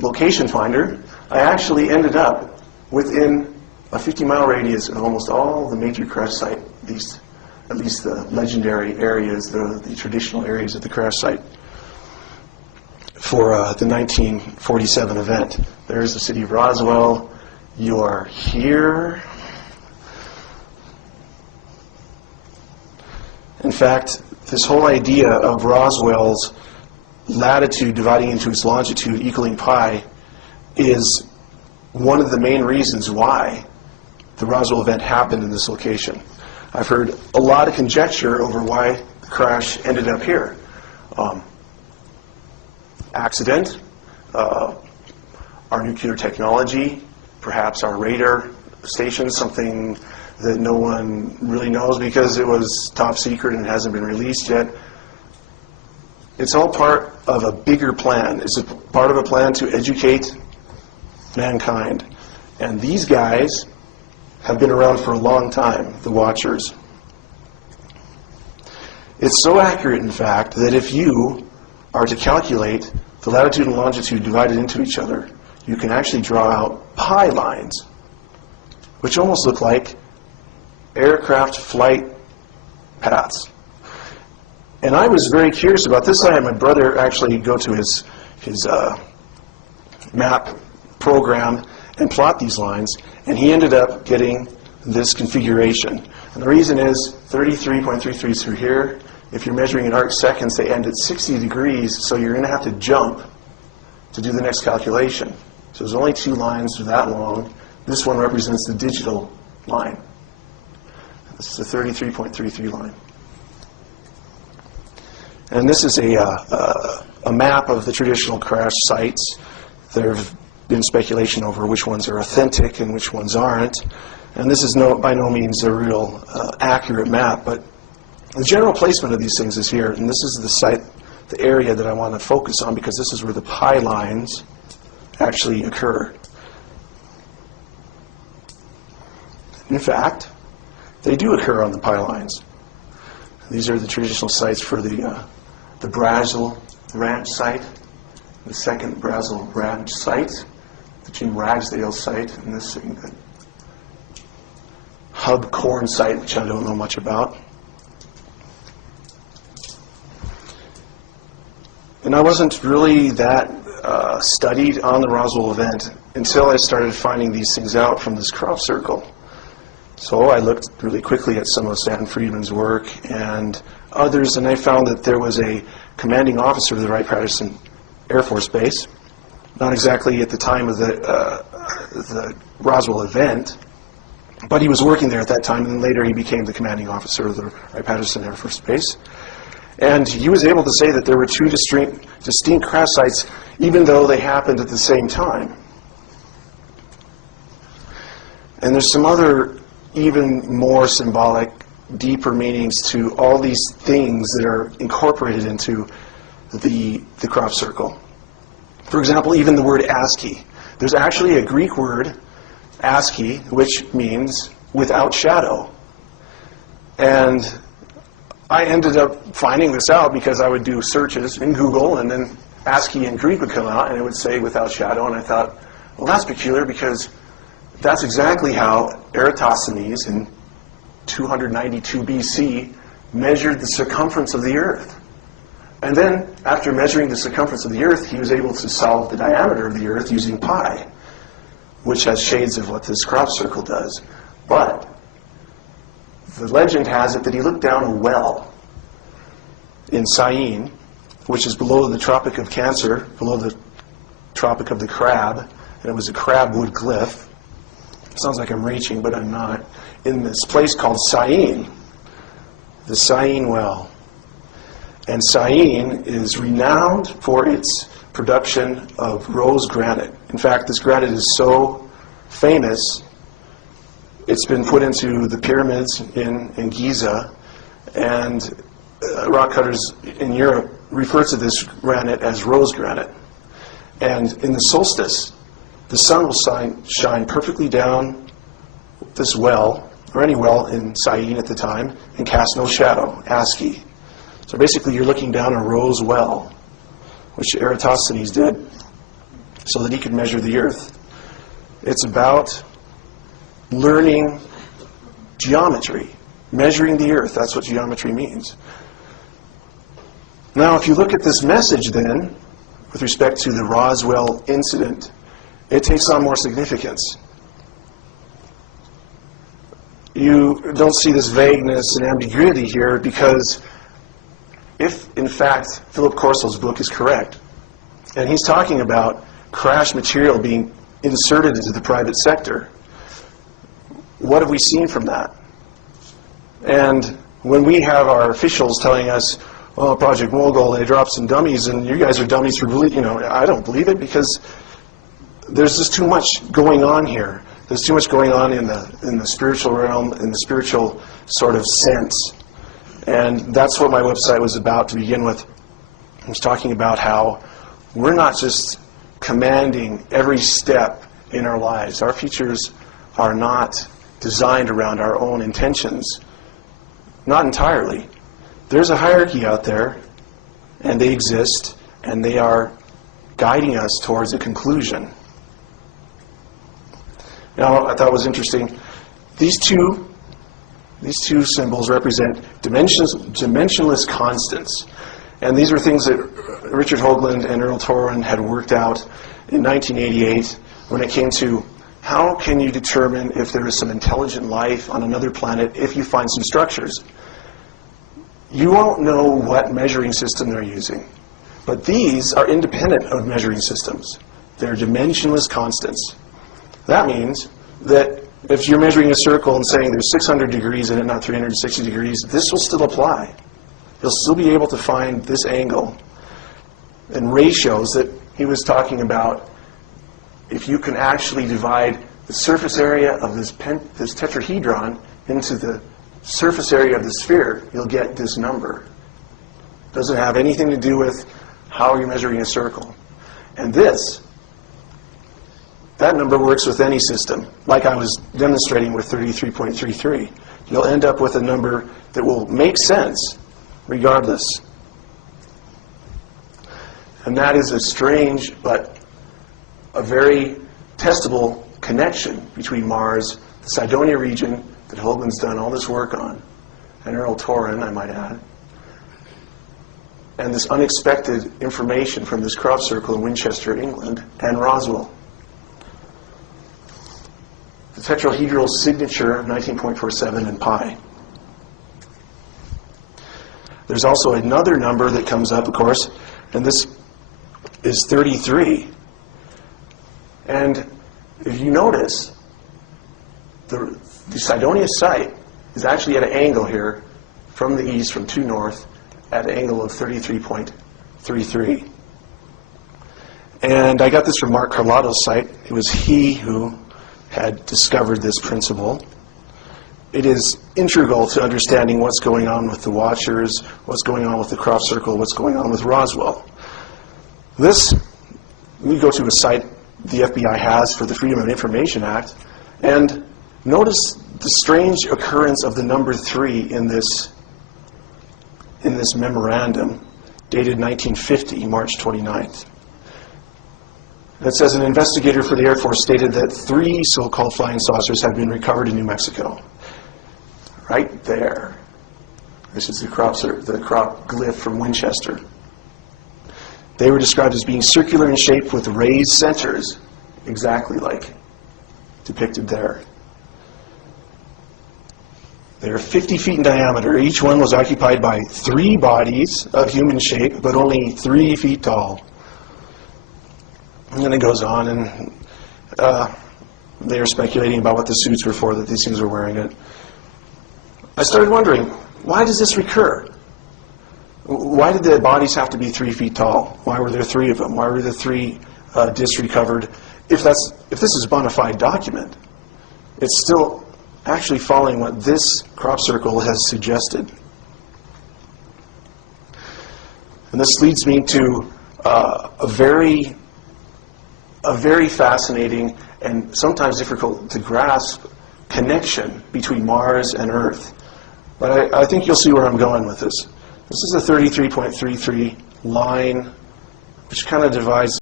location finder, I actually ended up within a 50-mile radius of almost all the major crash site, at least the legendary areas, the traditional areas of the crash site for the 1947 event. There's the city of Roswell. You're here. In fact, this whole idea of Roswell's latitude dividing into its longitude equaling pi is one of the main reasons why the Roswell event happened in this location. I've heard a lot of conjecture over why the crash ended up here. Accident, our nuclear technology, perhaps our radar station, something that no one really knows because it was top secret and hasn't been released yet. It's all part of a bigger plan. It's a part of a plan to educate mankind. And these guys have been around for a long time, the Watchers. It's so accurate, in fact, that if you are to calculate the latitude and longitude divided into each other, you can actually draw out pi lines, which almost look like aircraft flight paths. And I was very curious about this. I had my brother actually go to his map program and plot these lines, and he ended up getting this configuration. And the reason is 33.33 through here. If you're measuring in arc seconds, they end at 60 degrees, so you're going to have to jump to do the next calculation. So there's only two lines that are that long. This one represents the digital line. This is the 33.33 line. And this is a map of the traditional crash sites. There have been speculation over which ones are authentic and which ones aren't. And this is by no means a real accurate map, but the general placement of these things is here. And this is the site, the area that I want to focus on, because this is where the pi lines actually occur. In fact, they do occur on the pi lines. These are the traditional sites for the Brazil Ranch site, the second Brazil Ranch site, the Jim Ragsdale site, and this the Hub Corn site, which I don't know much about. And I wasn't really that studied on the Roswell event until I started finding these things out from this crop circle. So I looked really quickly at some of Stan Friedman's work and others, and I found that there was a commanding officer of the Wright-Patterson Air Force Base, not exactly at the time of the Roswell event, but he was working there at that time, and then later he became the commanding officer of the Wright-Patterson Air Force Base. And he was able to say that there were two distinct crash sites, even though they happened at the same time. And there's some other even more symbolic, deeper meanings to all these things that are incorporated into the crop circle. For example, even the word ASCII. There's actually a Greek word, ASCII, which means without shadow. And I ended up finding this out because I would do searches in Google, and then ASCII in Greek would come out, and it would say without shadow, and I thought, well, that's peculiar because that's exactly how Eratosthenes in 292 BC measured the circumference of the Earth. And then, after measuring the circumference of the Earth, he was able to solve the diameter of the Earth using pi, which has shades of what this crop circle does. But the legend has it that he looked down a well in Syene, which is below the Tropic of Cancer, below the Tropic of the Crab, and it was a crabwood glyph. Sounds like I'm reaching, but I'm not. In this place called Syene, the Syene well. And Syene is renowned for its production of rose granite. In fact, this granite is so famous, it's been put into the pyramids in Giza, and rock cutters in Europe refer to this granite as rose granite. And in the solstice, the sun will shine perfectly down this well, or any well in Syene at the time, and cast no shadow, ASCII. So basically you're looking down a rose well, which Eratosthenes did. so that he could measure the Earth. It's about learning geometry, measuring the Earth. That's what geometry means. Now, if you look at this message then, with respect to the Roswell incident, it takes on more significance. You don't see this vagueness and ambiguity here because if, in fact, Philip Corso's book is correct, and he's talking about crash material being inserted into the private sector, what have we seen from that? And when we have our officials telling us, oh, Project Mogul, they dropped some dummies, and you guys are dummies for believing, I don't believe it because there's just too much going on here. There's too much going on in the spiritual realm, in the spiritual sort of sense. And that's what my website was about to begin with. I was talking about how we're not just commanding every step in our lives. Our futures are not designed around our own intentions. Not entirely. There's a hierarchy out there, and they exist, and they are guiding us towards a conclusion. Now, I thought it was interesting. These two symbols represent dimensionless constants. And these were things that Richard Hoagland and Earl Torren had worked out in 1988 when it came to how can you determine if there is some intelligent life on another planet if you find some structures. You won't know what measuring system they're using. But these are independent of measuring systems. They're dimensionless constants. That means that if you're measuring a circle and saying there's 600 degrees in it, not 360 degrees, this will still apply. You'll still be able to find this angle. And ratios that he was talking about, if you can actually divide the surface area of this tetrahedron into the surface area of the sphere, you'll get this number. Doesn't have anything to do with how you're measuring a circle. And that number works with any system, like I was demonstrating with 33.33. You'll end up with a number that will make sense regardless. And that is a strange but a very testable connection between Mars, the Cydonia region that Hoagland's done all this work on, and Earl Torren, I might add, and this unexpected information from this crop circle in Winchester, England, and Roswell. The tetrahedral signature of 19.47 and pi. There's also another number that comes up, of course, and this is 33. And if you notice, the Cydonia site is actually at an angle here from the east, from true north, at an angle of 33.33. And I got this from Mark Carlotto's site. It was he who had discovered this principle. It is integral to understanding what's going on with the Watchers, what's going on with the crop circle, what's going on with Roswell. We go to a site the FBI has for the Freedom of Information Act, and notice the strange occurrence of the number 3 in this memorandum dated 1950, March 29th. It says an investigator for the Air Force stated that 3 so-called flying saucers had been recovered in New Mexico. Right there. This is the crop glyph from Winchester. They were described as being circular in shape with raised centers, exactly like depicted there. They are 50 feet in diameter. Each one was occupied by 3 bodies of human shape, but only 3 feet tall. And then it goes on, and they are speculating about what the suits were for, that these things were wearing it. I started wondering, why does this recur? Why did the bodies have to be 3 feet tall? Why were there 3 of them? Why were the 3 discs recovered? If this is a bona fide document, it's still actually following what this crop circle has suggested. And this leads me to a very fascinating and sometimes difficult to grasp connection between Mars and Earth. But I think you'll see where I'm going with this. This is a 33.33 line, which kind of divides